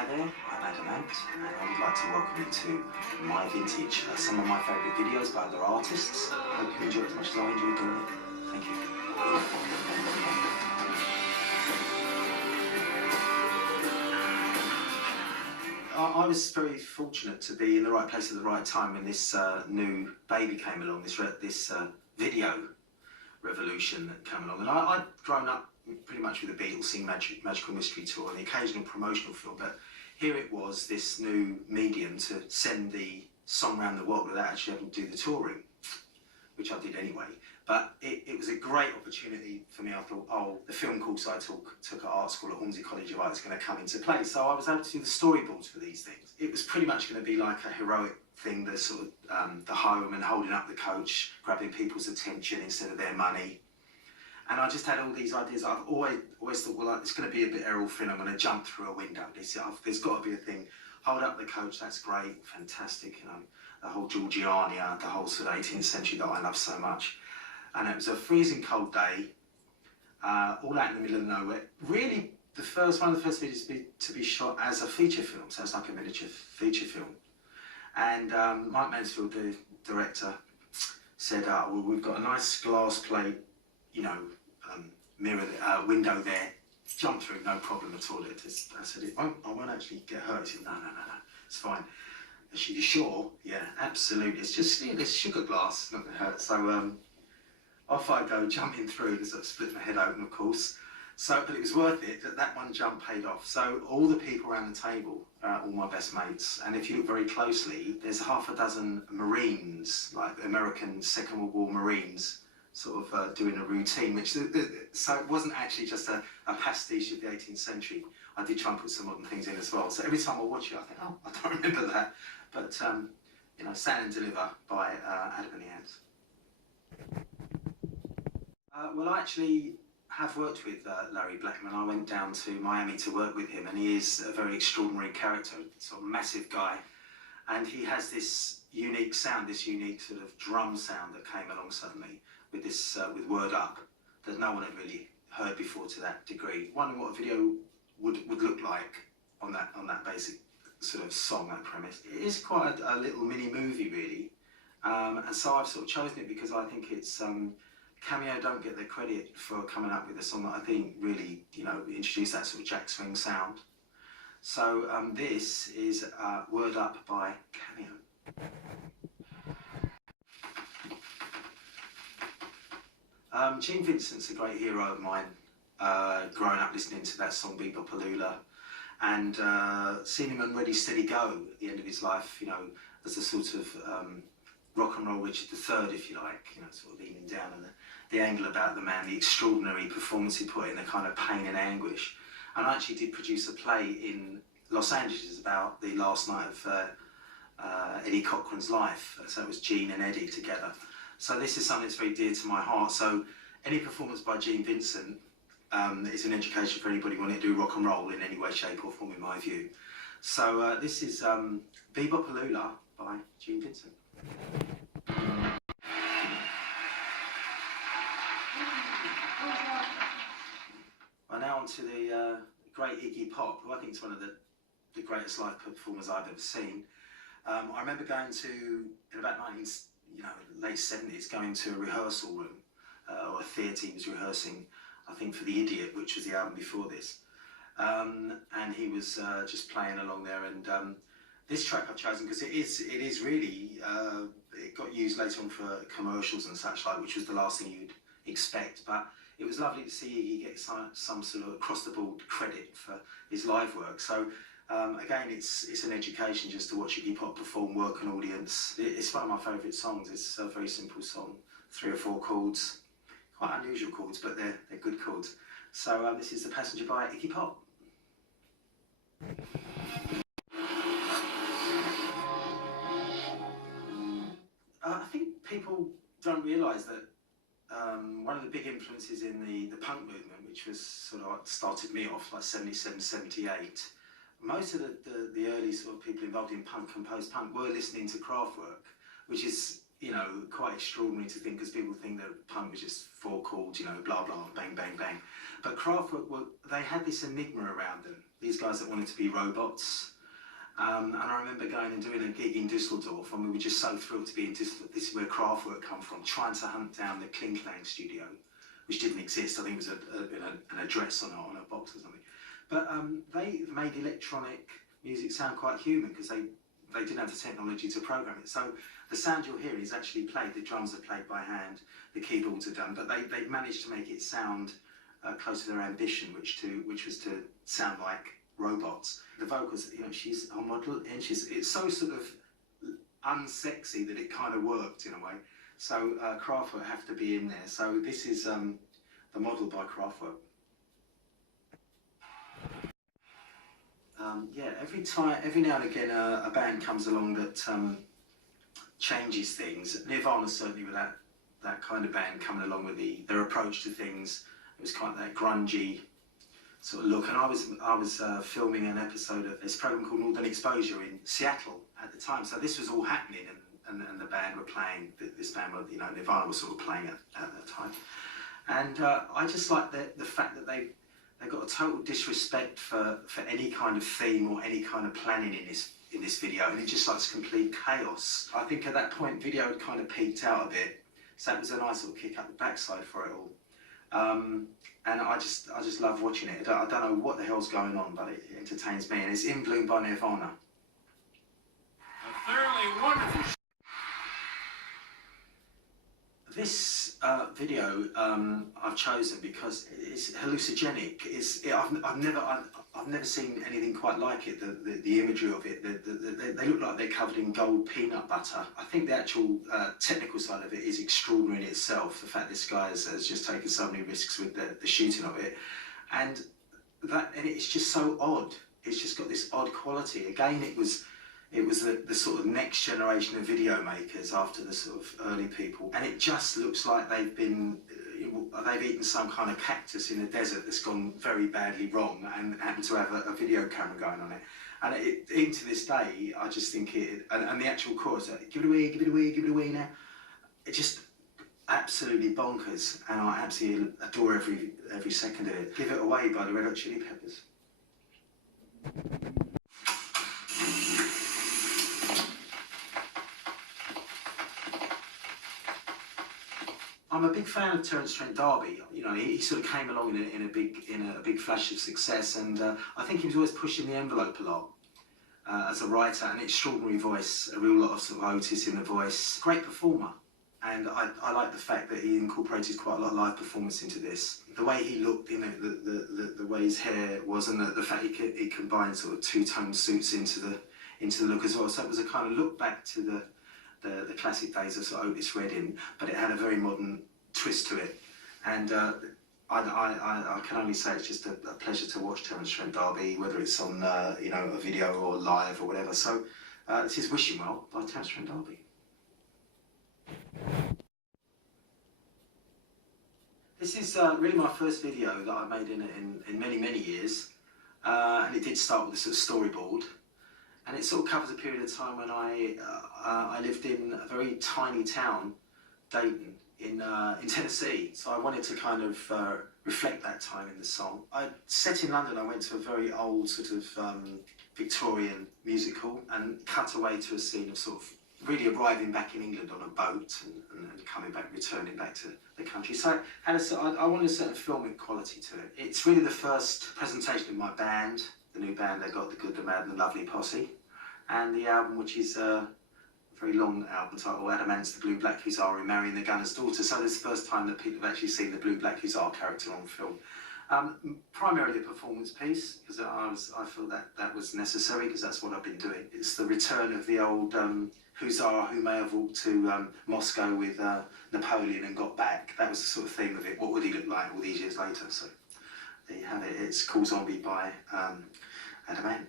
Hi there, I'm Adam Ant, and I would like to welcome you to My Vintage, some of my favourite videos by other artists. I hope you enjoy it as much as I enjoy doing it. Thank you. I was very fortunate to be in the right place at the right time when this new baby came along, this video revolution that came along. And I'd grown up pretty much with the Beatles, seeing Magical Mystery Tour and the occasional promotional film, but here it was, this new medium to send the song around the world without actually having to do the touring, which I did anyway. But it was a great opportunity for me. I thought, oh, the film course I took at art school at Hornsey College of Art is going to come into play. So I was able to do the storyboards for these things. It was pretty much going to be like a heroic thing, the sort of the home and holding up the coach, grabbing people's attention instead of their money. And I just had all these ideas. I've always thought, well, it's going to be a bit Errol Flynn. I'm going to jump through a window. There's got to be a thing. Hold up the coach, that's great, fantastic. You know, the whole Georgiania, the whole sort of 18th century that I love so much. And it was a freezing cold day, all out in the middle of nowhere. Really, one of the first videos to be shot as a feature film, so it's like a miniature feature film. And Mike Mansfield, the director, said, well, we've got a nice glass plate, you know, mirror, window there, jump through, no problem at all. I said, I won't actually get hurt. He said, no, it's fine. I said, you sure? Yeah, absolutely. It's just, you know, this sugar glass, not going to hurt. So off I go, jumping through, and sort of split my head open, of course. So, but it was worth it. That one jump paid off. So all the people around the table, all my best mates, and if you look very closely, there's half a dozen Marines, like American Second World War Marines, sort of doing a routine, so it wasn't actually just a pastiche of the 18th century. I did try and put some modern things in as well. So every time I watch it, I think, oh, I don't remember that. But, you know, Stand and Deliver by Adam and the Ants. Well, I actually have worked with Larry Blackman. I went down to Miami to work with him, and he is a very extraordinary character, sort of massive guy. And he has this unique sound, this unique sort of drum sound that came along suddenly with this, with Word Up, that no one had really heard before to that degree. Wondering what a video would look like on that basic sort of song, that premise. It is quite a little mini movie, really. And so I've sort of chosen it because I think it's, Cameo don't get the credit for coming up with a song that I think really, you know, introduced that sort of jack swing sound. So this is Word Up by Cameo. Gene Vincent's a great hero of mine, growing up listening to that song Be-Bop-A-Lula, and seeing him on Ready Steady Go at the end of his life, you know, as a sort of rock and roll Richard III, if you like, you know, sort of leaning down, and the angle about the man, the extraordinary performance he put in, the kind of pain and anguish. And I actually did produce a play in Los Angeles about the last night of Eddie Cochran's life, so it was Gene and Eddie together. So this is something that's very dear to my heart. So any performance by Gene Vincent is an education for anybody wanting to do rock and roll in any way, shape or form, in my view. So this is Be-Bop-A-Lula by Gene Vincent. Well, now on to the great Iggy Pop, who I think is one of the greatest live performers I've ever seen. I remember going to, in about late 70s, going to a rehearsal room, or a theatre. He was rehearsing, I think, for The Idiot, which was the album before this. And he was just playing along there, and this track I've chosen because it is really, it got used later on for commercials and such like, which was the last thing you'd expect, but it was lovely to see Iggy get some sort of across-the-board credit for his live work. So again, it's an education just to watch Iggy Pop perform, work an audience. It's one of my favourite songs. It's a very simple song, 3 or 4 chords, quite unusual chords, but they're good chords. So this is The Passenger by Iggy Pop. I think people don't realise that one of the big influences in the punk movement, which was sort of started me off like 77, 78, most of the early sort of people involved in punk and post-punk were listening to Kraftwerk, which is you know, quite extraordinary to think, because people think that punk was just 4 chords, you know, blah blah, bang bang bang. But Kraftwerk, they had this enigma around them. These guys that wanted to be robots. And I remember going and doing a gig in Düsseldorf, and we were just so thrilled to be in Düsseldorf. This is where Kraftwerk come from, trying to hunt down the Kling Klang studio, which didn't exist. I think it was an address on a box or something. But they made electronic music sound quite human, because they didn't have the technology to program it. So the sound you're hearing is actually played. The drums are played by hand, the keyboards are done, but they managed to make it sound close to their ambition, which was to sound like robots. The vocals, you know, she's a model, and it's so sort of unsexy that it kind of worked in a way. So Kraftwerk have to be in there. So this is the model by Kraftwerk. Yeah, every now and again a band comes along that changes things. Nirvana certainly were that kind of band coming along with their approach to things. It was kind of that grungy sort of look. And I was filming an episode of this program called Northern Exposure in Seattle at the time. So this was all happening, and the band were playing. This band, you know, Nirvana was sort of playing at that time. And I just like the fact that they got a total disrespect for any kind of theme or any kind of planning in this video, and it just like complete chaos. I think at that point video had kind of peaked out a bit, so it was a nice little kick up the backside for it all. And I just love watching it. I don't know what the hell's going on, but it entertains me, and it's In Bloom by Nirvana. A thoroughly wonderful. This video I've chosen because it's hallucinogenic. I've never seen anything quite like it. The imagery of it, they look like they're covered in gold peanut butter. I think the actual technical side of it is extraordinary in itself. The fact this guy has just taken so many risks with the shooting of it, and it's just so odd. It's just got this odd quality. Again, it was the sort of next generation of video makers after the sort of early people, and it just looks like they've eaten some kind of cactus in the desert that's gone very badly wrong, and happened to have a video camera going on it. And even to this day, I just think and the actual chorus, give it away, give it away, give it away now, it just absolutely bonkers, and I absolutely adore every second of it. Give It Away by the Red Hot Chili Peppers. I'm a big fan of Terence Trent D'Arby. You know, he sort of came along in a big flash of success, and I think he was always pushing the envelope a lot as a writer. An extraordinary voice, a real lot of sort of Otis in the voice. Great performer, and I like the fact that he incorporated quite a lot of live performance into this. The way he looked, you know, the way his hair was, and the fact he combined sort of two-tone suits into the look as well. So it was a kind of look back to the classic days of sort of Otis Redding, but it had a very modern twist to it. And I can only say it's just a pleasure to watch Terence Trent D'Arby, whether it's on you know, a video or live or whatever. So this is Wishing Well by Terence Trent D'Arby. This is really my first video that I made in many years, and it did start with a sort of storyboard. And it sort of covers a period of time when I lived in a very tiny town, Dayton, in Tennessee. So I wanted to kind of reflect that time in the song. Set in London, I went to a very old sort of Victorian musical, and cut away to a scene of sort of really arriving back in England on a boat and coming back, returning back to the country. So I wanted a certain filmic quality to it. It's really the first presentation of my band, the new band they got, The Good, the Mad and the Lovely Posse, and the album, which is a very long album title, Adamant's The Blue Black Hussar in Marrying the Gunner's Daughter. So this is the first time that people have actually seen the Blue Black Hussar character on film. Primarily a performance piece, because I feel that was necessary, because that's what I've been doing. It's the return of the old Hussar who may have walked to Moscow with Napoleon and got back. That was the sort of theme of it. What would he look like all these years later? So there you have it. It's Cool Zombie by Adamant.